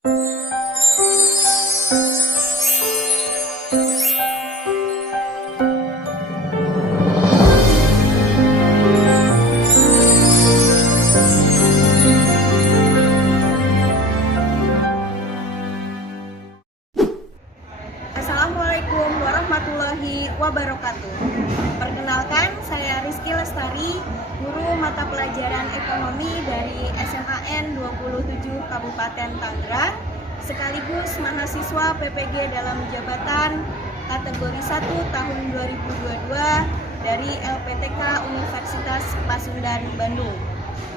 Assalamualaikum warahmatullahi wabarakatuh. Perkenalkan, saya Rizky Lestari, guru mata pelajaran ekonomi dari SMAN 27 Kabupaten Tangerang, sekaligus mahasiswa PPG dalam jabatan kategori 1 tahun 2022 dari LPTK Universitas Pasundan Bandung.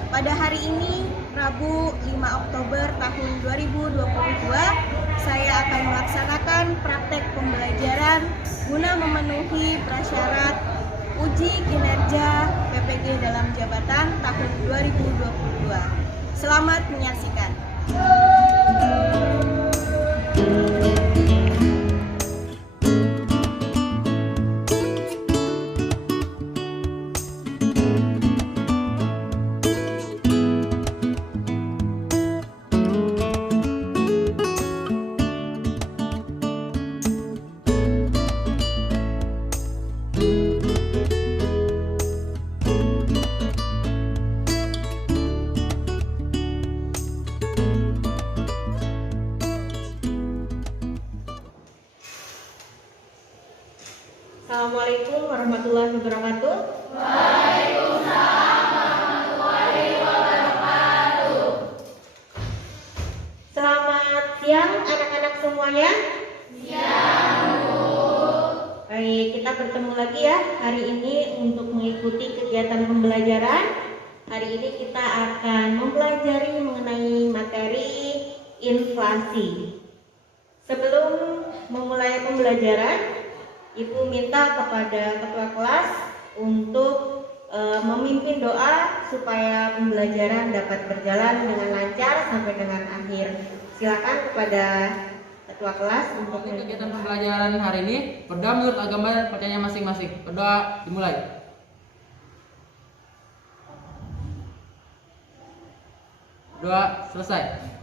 Pada hari ini, Rabu 5 Oktober tahun 2022, saya akan melaksanakan praktek pembelajaran guna memenuhi prasyarat uji kinerja PPG dalam jabatan tahun 2022. Selamat menyaksikan. Assalamualaikum warahmatullahi wabarakatuh. Waalaikumsalam warahmatullahi wabarakatuh. Selamat siang anak-anak semuanya. Siang, Bu. Baik, kita bertemu lagi ya hari ini untuk mengikuti kegiatan pembelajaran. Hari ini kita akan mempelajari mengenai materi inflasi. Sebelum memulai pembelajaran, Ibu minta kepada ketua kelas untuk memimpin doa supaya pembelajaran dapat berjalan dengan lancar sampai dengan akhir. Silakan kepada ketua kelas untuk kegiatan pembelajaran hari ini. Berdoa menurut agama dan percayaan masing-masing. Berdoa dimulai. Doa selesai.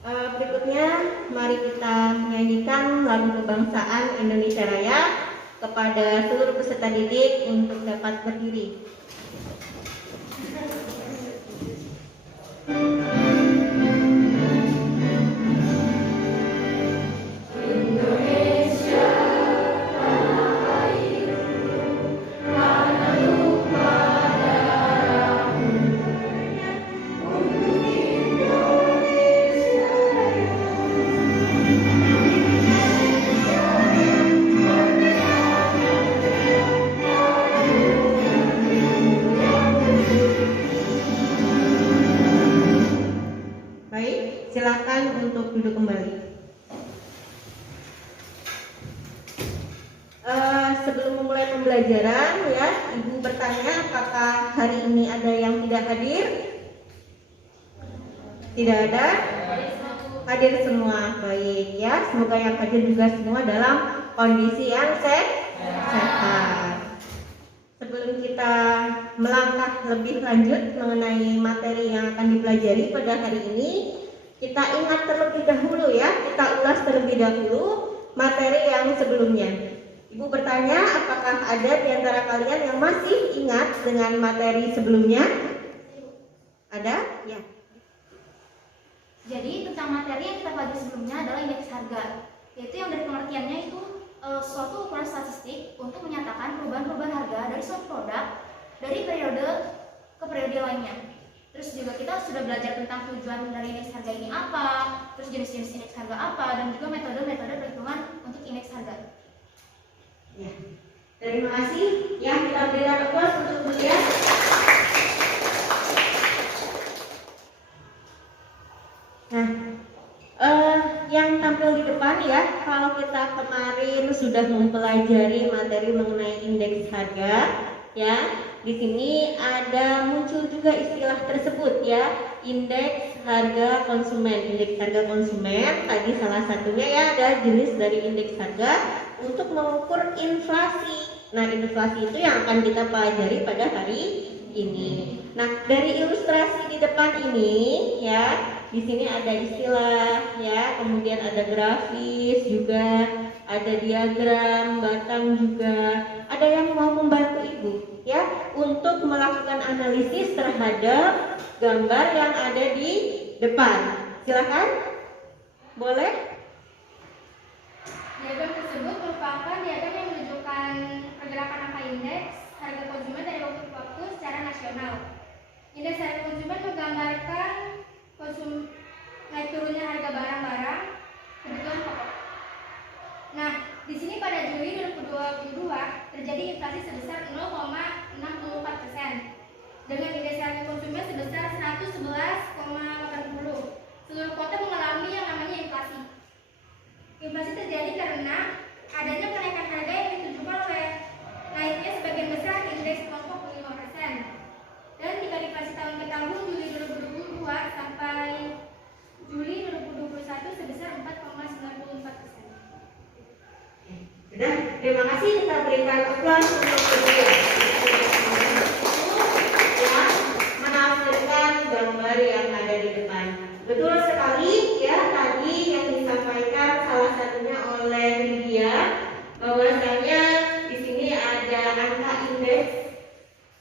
Berikutnya, mari kita menyanyikan lagu kebangsaan Indonesia Raya kepada seluruh peserta didik untuk dapat berdiri. Silakan untuk duduk kembali. Sebelum memulai pembelajaran ya, Ibu bertanya apakah hari ini ada yang tidak hadir? Tidak ada? Hadir semua. Baik ya, semoga yang hadir juga semua dalam kondisi yang sehat. Sebelum kita melangkah lebih lanjut mengenai materi yang akan dipelajari pada hari ini, kita ingat terlebih dahulu ya, kita ulas terlebih dahulu materi yang sebelumnya. Ibu bertanya apakah ada di antara kalian yang masih ingat dengan materi sebelumnya? Ada? Ya. Jadi tentang materi yang kita pelajari sebelumnya adalah indeks harga, yaitu yang dari pengertiannya itu suatu ukuran statistik untuk menyatakan perubahan-perubahan harga dari suatu produk dari periode ke periode lainnya. Terus juga kita sudah belajar tentang tujuan dari indeks harga ini apa, terus jenis-jenis indeks harga apa, dan juga metode-metode perhitungan untuk indeks harga. Ya. Terima kasih. Ya, kita berikan applause untuk beliau. Nah, yang tampil di depan ya, kalau kita kemarin sudah mempelajari materi mengenai indeks harga, ya. Di sini ada muncul juga istilah tersebut ya, indeks harga konsumen. Indeks harga konsumen tadi salah satunya ya, ada jenis dari indeks harga untuk mengukur inflasi. Nah, inflasi itu yang akan kita pelajari pada hari ini. Nah, dari ilustrasi di depan ini ya, di sini ada istilah ya, ya. Kemudian ada grafis juga, ada diagram, batang juga. Ada yang mau membantu Ibu ya untuk melakukan analisis terhadap gambar yang ada di depan. Silakan. Boleh? Diagram tersebut merupakan diagram yang menunjukkan pergerakan angka indeks harga konsumen dari waktu ke waktu secara nasional. Indeks harga konsumen menggambarkan naik turunnya harga barang-barang kebutuhan pokok. Nah, di sini pada Juli 2022 terjadi inflasi sebesar 0,64%. Dengan indeks harga konsumen sebesar 111,80. Seluruh kota mengalami yang namanya inflasi. Inflasi terjadi karena adanya kenaikan harga yang ditunjukkan oleh naiknya sebagian besar indeks pokok 5%. Dan jika inflasi tahun ke tahun Juli 2022 sampai Juli 2021 sebesar 4,94%. Sudah, terima kasih. Kita berikan aplaus untuk Ibu ya, menampilkan gambar yang ada di depan. Betul sekali ya, tadi yang disampaikan salah satunya oleh Lydia bahwasanya di sini ada angka indeks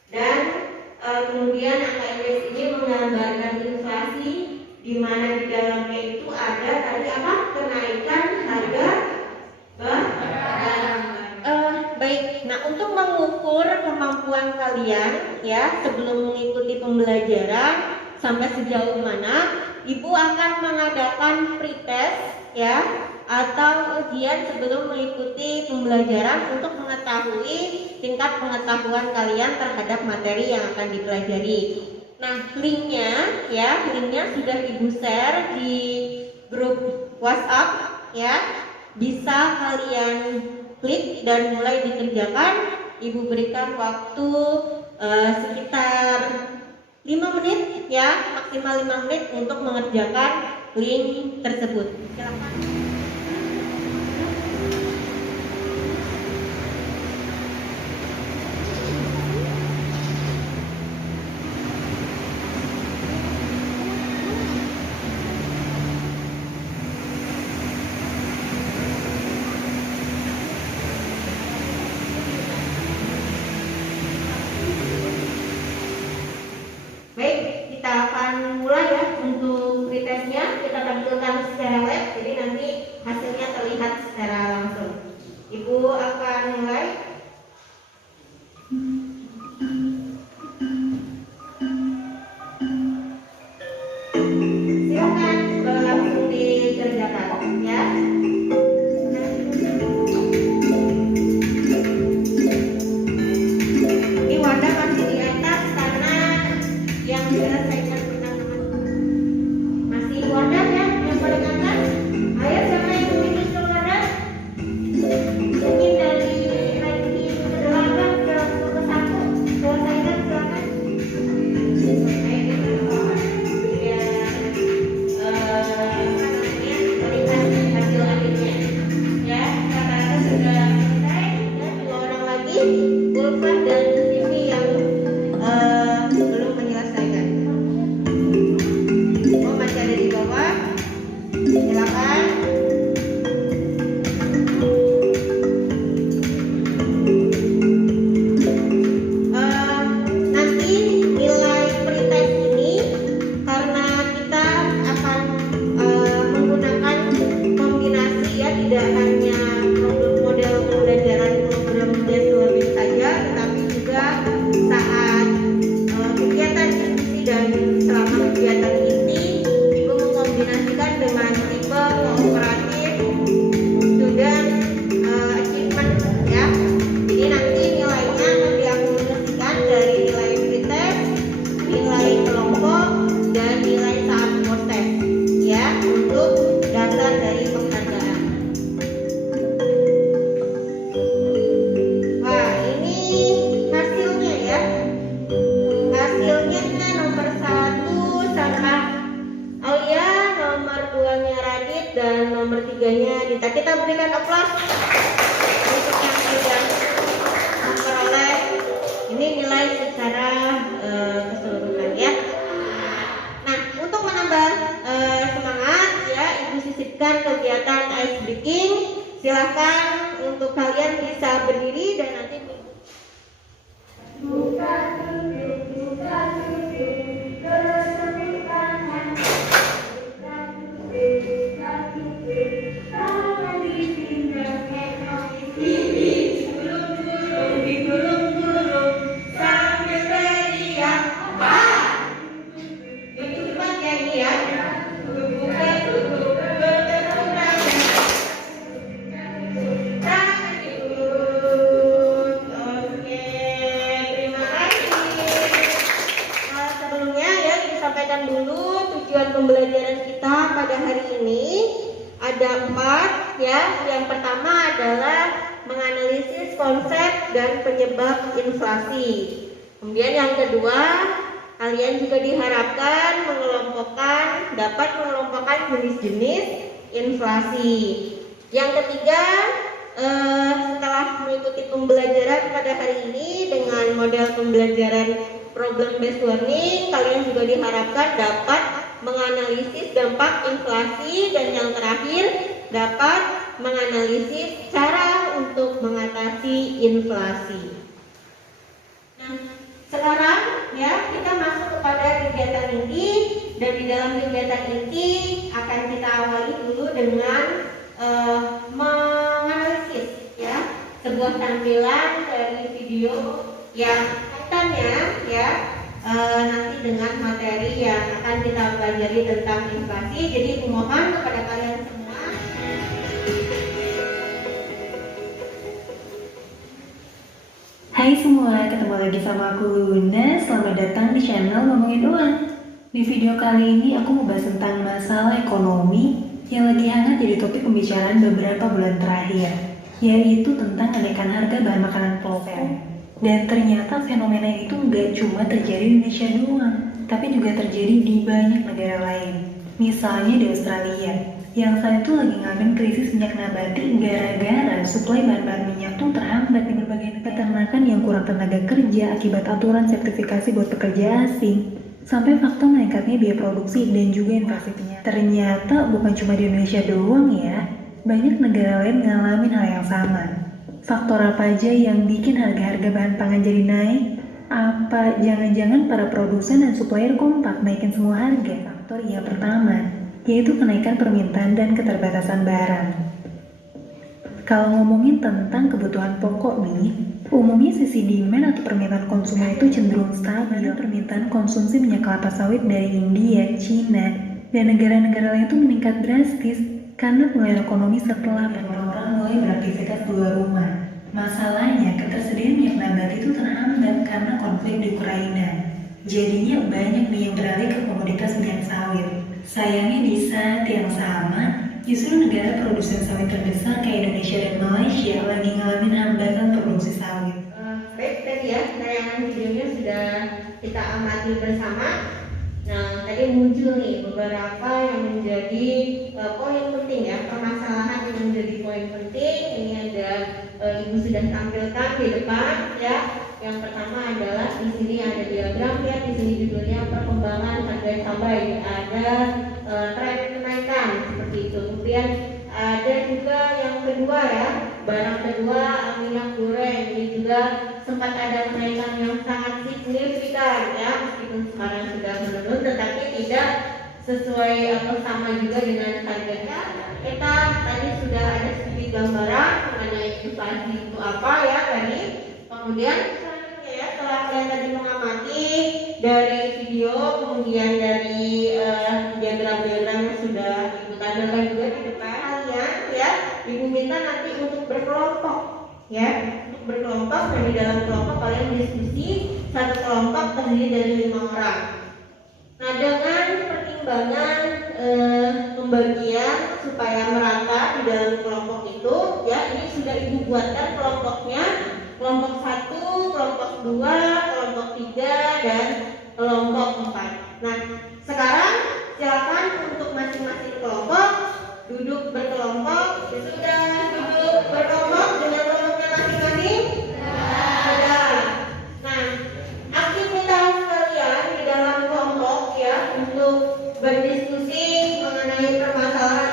dan kemudian angka indeks ini menggambarkan inflasi di mana di dalamnya itu ada tadi apa? Kenaikan harga barang. Baik, nah untuk mengukur kemampuan kalian ya sebelum mengikuti pembelajaran sampai sejauh mana Ibu akan mengadakan pretest ya atau ujian sebelum mengikuti pembelajaran untuk mengetahui tingkat pengetahuan kalian terhadap materi yang akan dipelajari. Nah, linknya sudah Ibu share di grup WhatsApp ya. Bisa kalian klik dan mulai dikerjakan. Ibu berikan waktu sekitar 5 menit ya, maksimal 5 menit untuk mengerjakan link tersebut. Silakan. Baik, kita akan mulai ya untuk pretestnya. Kita tampilkan secara web, jadi nanti hasilnya terlihat secara langsung. Ibu akan mulai. Silakan langsung dikerjakan ya. Ini wadah masih di atas karena yang diselesaikan pertama masih wadah ya yang paling atas. Ayo siapa yang ingin ke wadah? Mungkin dari lagi ke-8 ke 1 selesaikan silakan. Baik, biar melihat hasil akhirnya ya. Kata-kata sudah selesai ya, 2 orang lagi Ulfa dan Sisi yang belum menyelesaikan. Oh, masih ada di bawah. Silakan. Nanti nilai pretest ini karena kita akan menggunakan kombinasi ya, tidak hanya model pembelajaran program lebih saja, tetapi juga saat kegiatan diskusi dan selama kegiatan inti Ibu mengkombinasikan dengan tipe kooperatif student achievement ya. Jadi nanti nilainya akan diakumulasikan dari nilai pretest, nilai kelompok, dan nilai saat post-test ya untuk dasar dari penghargaan. Wah, ini hasilnya ya. Hasilnya nomor 1 Sarah Aulia, nomor 2-nya Radit, dan nomor 3-nya Dita. Kita berikan aplaus untuk yang sudah memperoleh ini nilai secara keseluruhan ya. Nah, untuk menambah semangat ya, Ibu Sisi mendiskusikan kegiatan ice breaking. Silahkan untuk kalian bisa berdiri dan nanti buka tutup terus tepuk tangan. Buka tutup tangan dipinggir digulung-gulung sambil teriak. Lebih cepat ya ini ya. Buka tutup bertepuk tangan. Tangan digulung. Oke, terima kasih. Sebelumnya ya kita sampaikan dulu tujuan pembelajaran kita pada hari ini. Ada 4 ya. Yang pertama adalah menganalisis konsep dan penyebab inflasi. Kemudian yang kedua, kalian juga diharapkan dapat mengelompokkan jenis-jenis inflasi. Yang ketiga, setelah mengikuti pembelajaran pada hari ini dengan model pembelajaran problem based learning, kalian juga diharapkan dapat menganalisis dampak inflasi, dan yang terakhir dapat menganalisis cara untuk mengatasi inflasi. Nah, sekarang ya kita masuk kepada kegiatan inti, dan di dalam kegiatan inti akan kita awali dulu dengan menganalisis ya sebuah tampilan dari video yang kaitannya ya nanti dengan materi yang akan kita pelajari tentang inflasi. Jadi mohon kepada kalian semua. Hai semua, ketemu lagi sama aku Luna. Selamat datang di channel Ngomongin Uang. Di video kali ini aku mau bahas tentang masalah ekonomi yang lagi hangat jadi topik pembicaraan beberapa bulan terakhir, yaitu tentang kenaikan harga bahan makanan pokok. Dan ternyata fenomena itu nggak cuma terjadi di Indonesia doang, tapi juga terjadi di banyak negara lain. Misalnya di Australia, yang saat itu lagi ngalamin krisis minyak nabati gara-gara suplai bahan-bahan minyak tuh terhambat di berbagai negara. Peternakan yang kurang tenaga kerja akibat aturan sertifikasi buat pekerja asing, sampai faktor meningkatnya biaya produksi dan juga inflasi minyak. Ternyata bukan cuma di Indonesia doang ya, banyak negara lain ngalamin hal yang sama. Faktor apa aja yang bikin harga-harga bahan pangan jadi naik? Apa jangan-jangan para produsen dan supplier kompak naikin semua harga? Faktor yang pertama, yaitu kenaikan permintaan dan keterbatasan barang. Kalau ngomongin tentang kebutuhan pokok nih, umumnya sisi demand atau permintaan konsumen itu cenderung stabil. Permintaan konsumsi minyak kelapa sawit dari India, Cina, dan negara-negara lain itu meningkat drastis karena pemulihan ekonomi setelah orang mulai beraktivitas keluar rumah. Masalahnya, ketersediaan minyak nabati itu terhambat karena konflik di Ukraina. Jadinya banyak nih yang beralih ke komoditas minyak sawit. Sayangnya di saat yang sama, justru negara produsen sawit terbesar kayak Indonesia dan Malaysia lagi ngalamin hambatan produksi sawit. Baik, tadi ya tayangan videonya sudah kita amati bersama. Nah, tadi muncul nih beberapa yang menjadi poin penting ya, permasalahan yang menjadi poin penting. Ini ada Ibu sudah tampilkan di depan ya. Yang pertama adalah di sini ada diagram ya, di sini judulnya perkembangan harga cabai. Ada tren kenaikan seperti itu. Kemudian ada juga yang kedua ya, barang kedua minyak goreng. Ini juga sempat ada kenaikan yang sangat signifikan ya, meskipun sekarang sudah menurun tetapi tidak sesuai atau sama juga dengan harganya. Kita tadi sudah ada sedikit gambaran mengenai inflasi itu apa ya tadi. Kemudian selanjutnya ya, setelah kalian tadi mengamati dari video, kemudian dari diagram-diagram yang sudah Ibu tampilkan juga di depan kalian ya, Ibu minta nanti untuk berkelompok ya, untuk berkelompok, dan di dalam kelompok kalian diskusi. Satu kelompok terdiri dari 5 orang. Nah, dengan pertimbangan pembagian supaya merata di dalam kelompok itu ya, ini sudah Ibu buatkan kelompoknya, kelompok 1, kelompok 2, kelompok 3, dan kelompok 4. Nah, sekarang silakan untuk masing-masing kelompok duduk berkelompok. Sudah duduk berkelompok dengan kelompoknya masing-masing? Sudah. Nah, aktivitas kalian di dalam kelompok ya, untuk berdiskusi mengenai permasalahan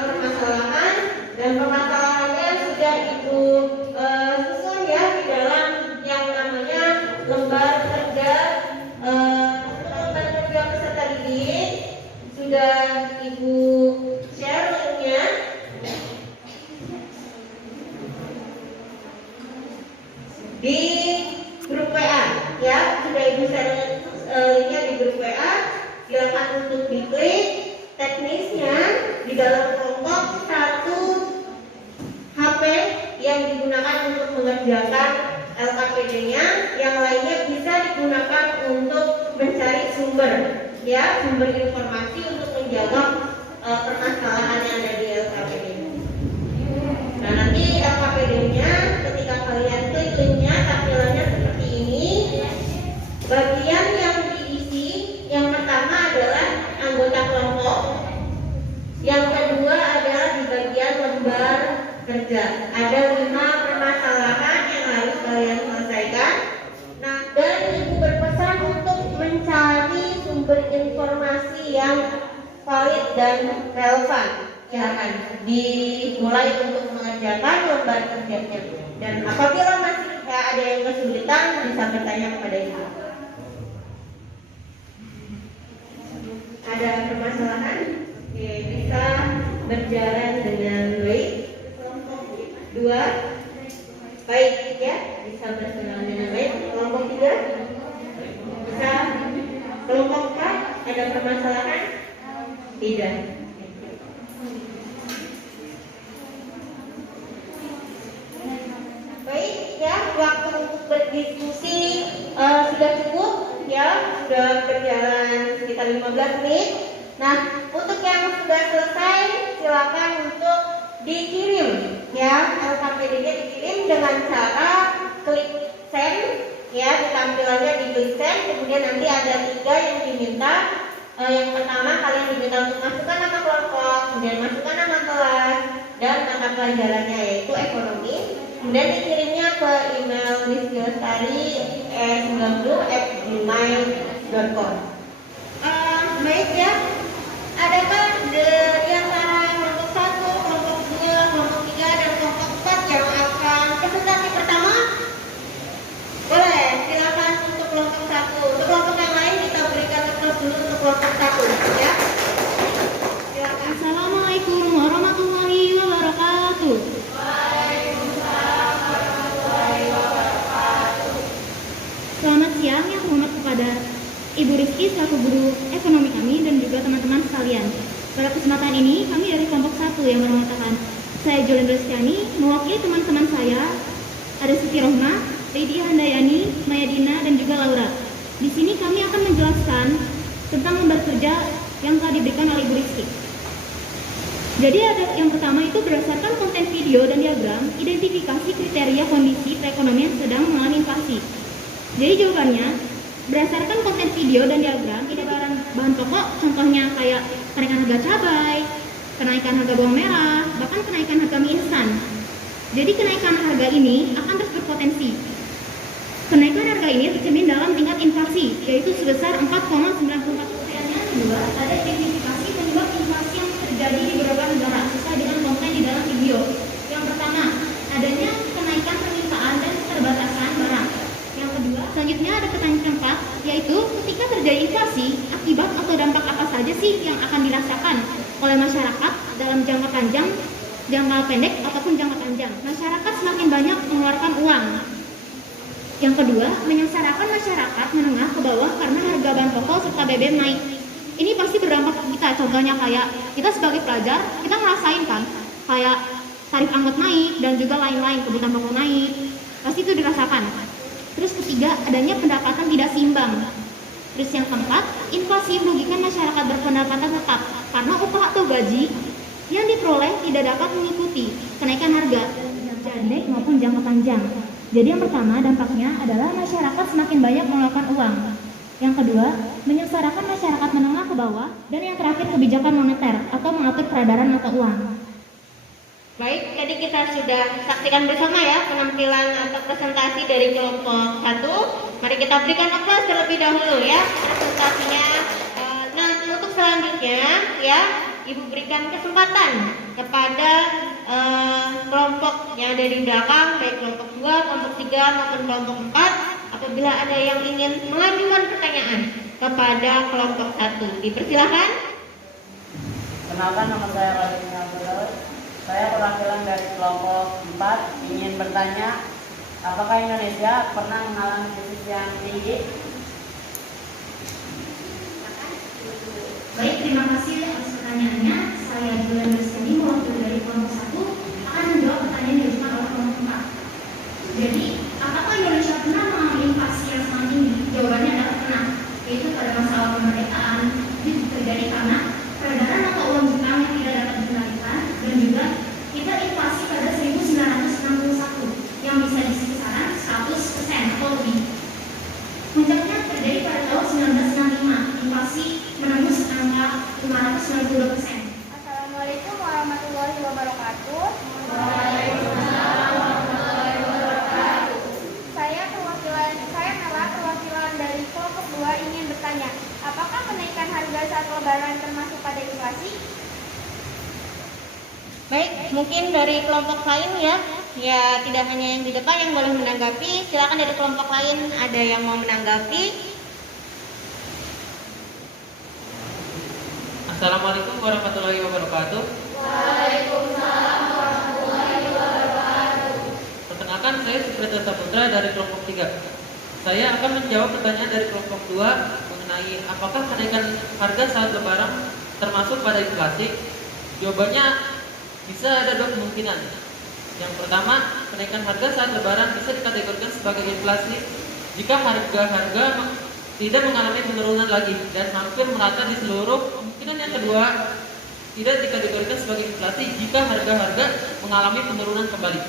kelompok 1 HP yang digunakan untuk mengerjakan LKPD-nya, yang lainnya bisa digunakan untuk mencari sumber, ya, sumber informasi untuk menjawab permasalahan yang ada di LKPD. Nah, nanti LKPD-nya ketika kalian klik linknya, tampilannya seperti ini. Bagian yang diisi, yang pertama adalah anggota kelompok, yang kedua adalah di bagian lembar kerja. Ada 5 permasalahan yang harus kalian selesaikan. Nah, dan ibu berpesan untuk mencari sumber informasi yang valid dan relevan. Silakan dimulai untuk mengerjakan lembar kerjanya. Dan apabila masih ada yang kesulitan, bisa bertanya kepada ibu. Ada permasalahan? Oke, bisa berjalan dengan baik. 2, baik ya, bisa berjalan dengan baik. Kelompok 3, bisa. Kelompok 4, ada permasalahan? Tidak. Baik ya, waktu untuk berdiskusi sudah cukup ya, sudah berjalan sekitar 15 menit. Nah, untuk yang sudah selesai silakan untuk dikirim ya, LKPD-nya dikirim dengan cara klik send ya, di tampilannya di klik send. Kemudian nanti ada 3 yang diminta. Yang pertama kalian diminta untuk masukkan nama kelompok, kemudian masukkan nama kelas dan mata pelajarannya yaitu ekonomi. Kemudian dikirimnya ke email rizkyostari90@gmail.com. Baik ya. Adakah di antara kelompok 1, kelompok 2, kelompok 3 dan kelompok 4 yang akan presentasi pertama? Boleh, silakan untuk kelompok 1. Untuk kelompok yang lain kita berikan waktu dulu untuk kelompok 1 ya. Silakan. Assalamualaikum warahmatullahi wabarakatuh. Selamat siang yang hormat kepada Ibu Rizky selaku guru ekonomi kami dan juga teman-teman sekalian. Pada kesempatan ini kami dari kelompok 1 yang mengatakan saya Jolin Rizkyani mewakili teman-teman saya ada Siti Rohma, Lady Handayani, Mayadina dan juga Laura. Di sini kami akan menjelaskan tentang lembar kerja yang telah diberikan oleh Ibu Rizky. Jadi ada yang pertama itu berdasarkan konten video dan diagram, identifikasi kriteria kondisi perekonomian sedang mengalami inflasi. Jadi jawabannya, berdasarkan konten video dan diagram, ini bahan pokok, contohnya kayak kenaikan harga cabai, kenaikan harga bawang merah, bahkan kenaikan harga mie instan. Jadi kenaikan harga ini akan terus berpotensi. Kenaikan harga ini tercermin dalam tingkat inflasi, yaitu sebesar 4,94%. Kedua, ada identifikasi penyebab inflasi yang terjadi di beberapa negara sesuai dengan konten di dalam video. Yang pertama, adanya kenaikan permintaan dan keterbatasan barang. Yang kedua, selanjutnya ada pertanyaan keempat, yaitu ketika terjadi inflasi, akibat atau dampak apa saja sih yang akan dirasakan oleh masyarakat dalam jangka panjang, jangka pendek ataupun jangka panjang. Masyarakat semakin banyak mengeluarkan uang. Yang kedua, menyengsarakan masyarakat menengah ke bawah karena harga bahan pokok serta BBM naik. Ini pasti berdampak ke kita. Contohnya kayak kita sebagai pelajar, kita ngerasain kan, kayak tarif angkot naik dan juga lain-lain, kebutuhan pokok naik. Pasti itu dirasakan. Terus ketiga, adanya pendapatan tidak seimbang. Terus yang keempat, inflasi merugikan masyarakat berpendapatan tetap karena upah atau gaji yang diperoleh tidak dapat mengikuti kenaikan harga jangka pendek maupun jangka panjang. Jadi yang pertama dampaknya adalah masyarakat semakin banyak mengeluarkan uang. Yang kedua, menyengsarakan masyarakat menengah ke bawah. Dan yang terakhir, kebijakan moneter atau mengatur peredaran mata uang. Baik, tadi kita sudah saksikan bersama ya penampilan atau presentasi dari kelompok 1. Mari kita berikan aplaus terlebih dahulu ya presentasinya. Nah, untuk selanjutnya ya, Ibu berikan kesempatan kepada kelompok yang ada di belakang, baik kelompok 2, kelompok 3 maupun kelompok 4, apabila ada yang ingin mengajukan pertanyaan kepada kelompok 1. Dipersilakan. Kenalkan, nama saya Raden Abdullah. Saya perwakilan dari kelompok 4 ingin bertanya, apakah Indonesia pernah mengalami krisis yang tinggi? Baik, terima kasih atas pertanyaannya. Saya Julian Rizkyani, mewakili Baik, mungkin dari kelompok lain ya. Ya, tidak hanya yang di depan yang boleh menanggapi. Silakan dari kelompok lain ada yang mau menanggapi. Assalamualaikum warahmatullahi wabarakatuh. Waalaikumsalam warahmatullahi wabarakatuh. Perkenalkan, saya Supriyatna Saputra dari kelompok 3. Saya akan menjawab pertanyaan dari kelompok 2 mengenai apakah kenaikan harga saat lebaran termasuk pada inflasi. Jawabannya bisa ada dua kemungkinan. Yang pertama, kenaikan harga saat lebaran bisa dikategorikan sebagai inflasi jika harga-harga tidak mengalami penurunan lagi dan hampir merata di seluruh. Kemungkinan yang kedua, tidak dikategorikan sebagai inflasi jika harga-harga mengalami penurunan kembali.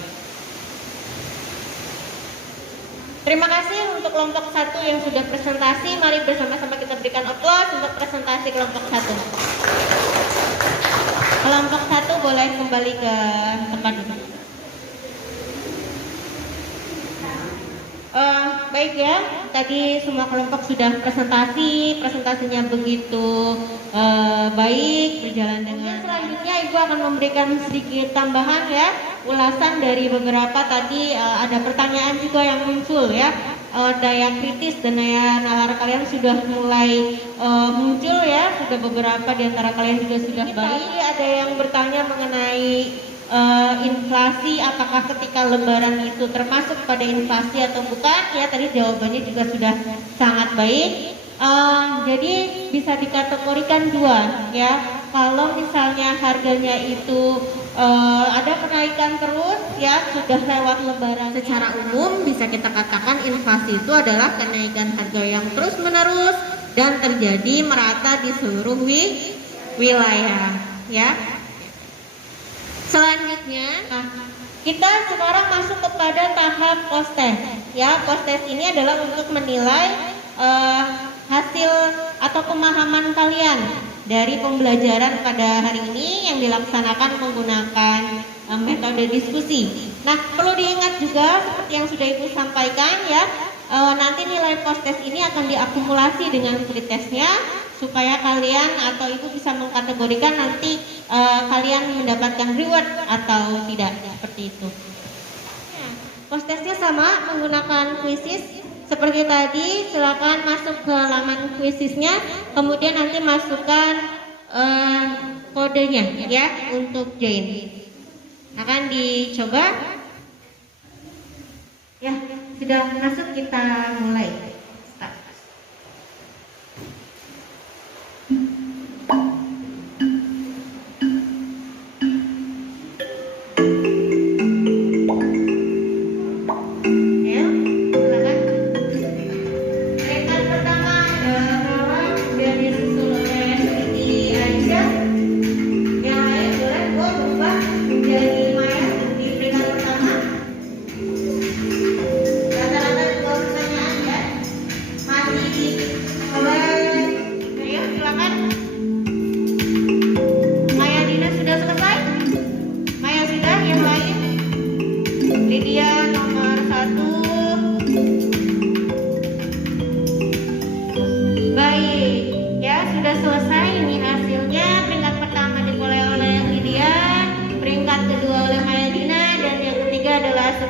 Terima kasih untuk kelompok 1 yang sudah presentasi. Mari bersama-sama kita berikan aplaus untuk presentasi kelompok 1. Kelompok 1 boleh kembali ke tempat duduk. Baik ya, tadi semua kelompok sudah presentasinya begitu baik, berjalan dengan. Selanjutnya Ibu akan memberikan sedikit tambahan ya, ulasan dari beberapa tadi ada pertanyaan juga yang muncul ya. Daya kritis dan daya nalar kalian sudah mulai muncul ya, sudah beberapa di antara kalian juga sudah baik. Tadi ada yang bertanya mengenai inflasi, apakah ketika lebaran itu termasuk pada inflasi atau bukan ya, tadi jawabannya juga sudah sangat baik. Jadi bisa dikategorikan dua ya, kalau misalnya harganya itu ada kenaikan terus ya, sudah lewat lebaran. Secara umum bisa kita katakan inflasi itu adalah kenaikan harga yang terus menerus dan terjadi merata di seluruh wilayah ya. Selanjutnya, kita sekarang masuk kepada tahap post test. Ya, post test ini adalah untuk menilai hasil atau pemahaman kalian dari pembelajaran pada hari ini yang dilaksanakan menggunakan metode diskusi. Nah, perlu diingat juga seperti yang sudah Ibu sampaikan ya, nanti nilai post test ini akan diakumulasi dengan pretestnya supaya kalian atau Ibu bisa mengkategorikan nanti kalian mendapatkan reward atau tidak, seperti itu. Post testnya sama, menggunakan quizzes seperti tadi. Silakan masuk ke halaman quizzesnya, kemudian nanti masukkan kodenya ya untuk join. Akan dicoba. Ya, sudah masuk, kita mulai. Start.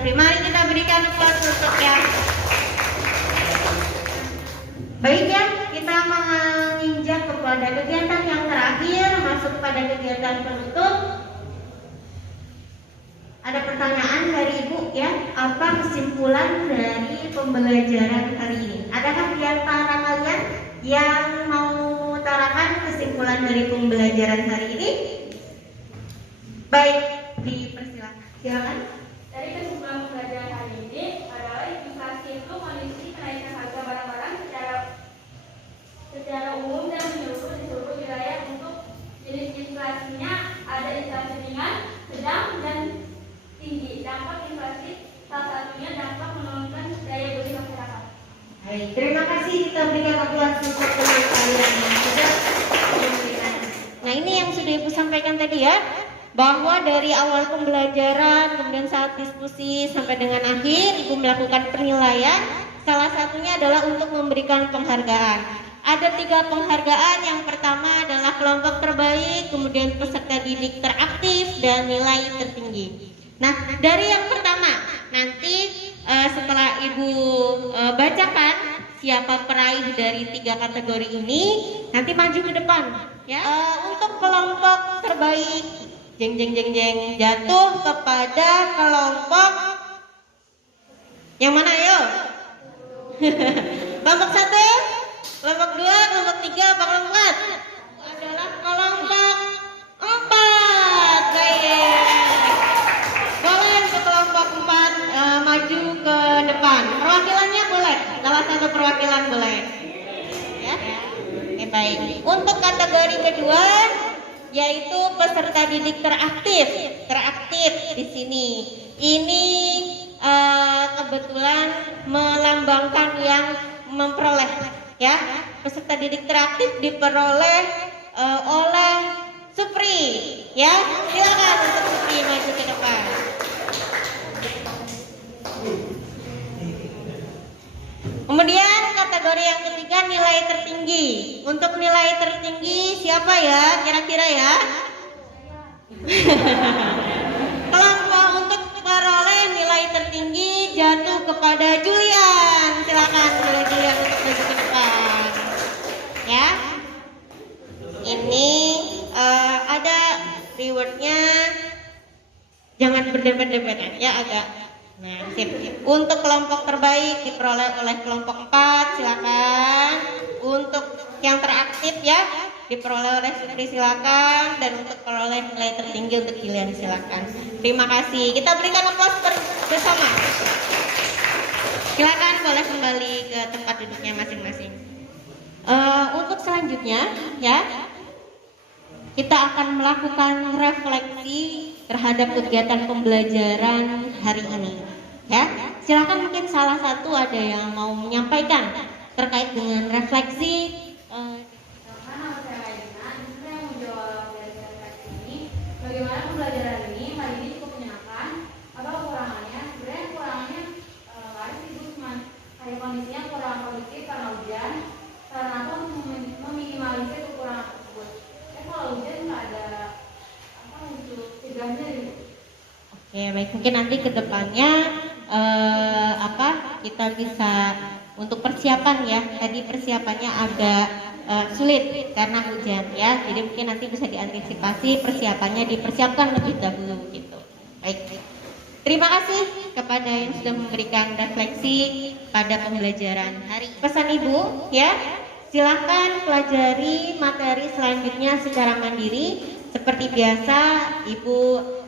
Mari kita berikan aplaus untuk yang baik ya. Kita menginjak kepada kegiatan yang terakhir, masuk pada kegiatan penutup. Ada pertanyaan dari Ibu ya, apa kesimpulan dari pembelajaran hari ini? Adakah di antara kalian yang mau mengutarakan kesimpulan dari pembelajaran hari ini? Baik, dipersilakan. Silakan. Dari kesimpulan pembelajaran hari ini adalah inflasi itu kondisi kenaikan harga barang-barang secara umum dan menyeluruh di seluruh wilayah. Untuk jenis inflasinya ada inflasi ringan, sedang, dan tinggi. Dampak inflasi salah satunya dampak menurunkan daya beli masyarakat. Baik, terima kasih, kita berikan aplaus untuk teman kalian yang sudah memberikan. Nah, ini yang sudah Ibu sampaikan tadi ya, bahwa dari awal pembelajaran kemudian saat diskusi sampai dengan akhir Ibu melakukan penilaian. Salah satunya adalah untuk memberikan penghargaan. Ada 3 penghargaan. Yang pertama adalah kelompok terbaik, kemudian peserta didik teraktif, dan nilai tertinggi. Nah, dari yang pertama, nanti setelah Ibu bacakan siapa peraih dari 3 kategori ini, nanti maju ke depan. Ya, untuk kelompok terbaik, jeng jatuh kepada kelompok yang mana yo? Kelompok 1, kelompok 2, kelompok 3, apa kelompok 4? Adalah kelompok 4. Baik. Boleh untuk kelompok 4 maju ke depan. Perwakilannya boleh, salah satu perwakilan boleh. Ya. Oke, baik. Untuk kategori kedua yaitu peserta didik teraktif. Teraktif di sini. Ini kebetulan melambangkan yang memperoleh, ya. Peserta didik teraktif diperoleh oleh Supri, ya. Silakan untuk Supri maju ke depan. Kemudian kategori yang ketiga nilai tertinggi. Untuk nilai tertinggi siapa ya? Kira-kira ya? Kelompok untuk peroleh nilai tertinggi jatuh kepada Julian. Silakan Julian untuk maju ke depan. Ya. Ini ada rewardnya. Jangan berdempet-dempetan ya, agak. Nah, sip. Untuk kelompok terbaik diperoleh oleh kelompok 4, silakan. Untuk yang teraktif ya, diperoleh oleh Supri, silakan. Dan untuk peroleh nilai tertinggi untuk Julian, silakan. Terima kasih. Kita berikan aplaus bersama. Silakan boleh kembali ke tempat duduknya masing-masing. Untuk selanjutnya ya, kita akan melakukan refleksi terhadap kegiatan pembelajaran hari ini. Ya, silakan mungkin salah satu ada yang mau menyampaikan terkait dengan refleksi. Nama saya Raina, saya mau jawab dari refleksi ini. Bagaimana pembelajaran ini hari ini cukup menyenangkan? Apa kekurangannya? Sebenarnya kekurangannya harus itu cuma kayak kondisinya kurang produktif karena hujan. Karena apa meminimalisir kekurangan tersebut. Kalau hujan nggak ada untuk cegahnya gitu. Oke, baik, mungkin nanti ke depannya kita bisa untuk persiapan ya. Tadi persiapannya agak sulit karena hujan ya. Jadi mungkin nanti bisa diantisipasi, persiapannya dipersiapkan lebih dahulu gitu. Baik. Terima kasih kepada yang sudah memberikan refleksi pada pembelajaran hari. Pesan Ibu ya, silakan pelajari materi selanjutnya secara mandiri. Seperti biasa, Ibu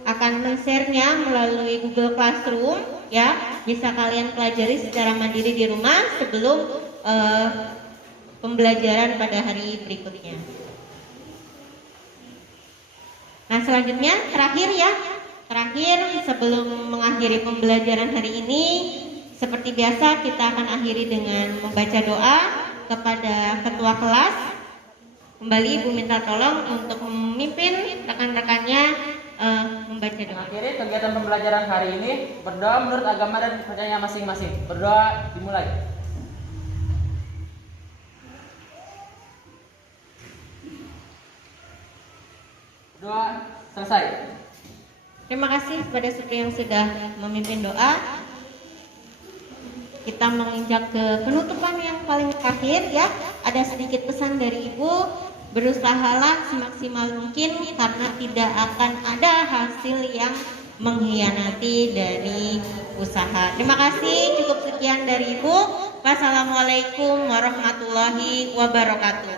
akan men-share-nya melalui Google Classroom ya. Bisa kalian pelajari secara mandiri di rumah sebelum pembelajaran pada hari berikutnya. Nah, selanjutnya terakhir sebelum mengakhiri pembelajaran hari ini, seperti biasa kita akan akhiri dengan membaca doa kepada ketua kelas. Kembali Ibu minta tolong untuk memimpin rekan-rekannya membaca doa. Akhiri kegiatan pembelajaran hari ini, berdoa menurut agama dan percaya masing-masing. Berdoa dimulai. Doa selesai. Terima kasih kepada Supri yang sudah memimpin doa. Kita menginjak ke penutupan yang paling akhir ya. Ada sedikit pesan dari Ibu. Berusahalah semaksimal mungkin karena tidak akan ada hasil yang mengkhianati dari usaha. Terima kasih, cukup sekian dari Ibu. Wassalamualaikum warahmatullahi wabarakatuh.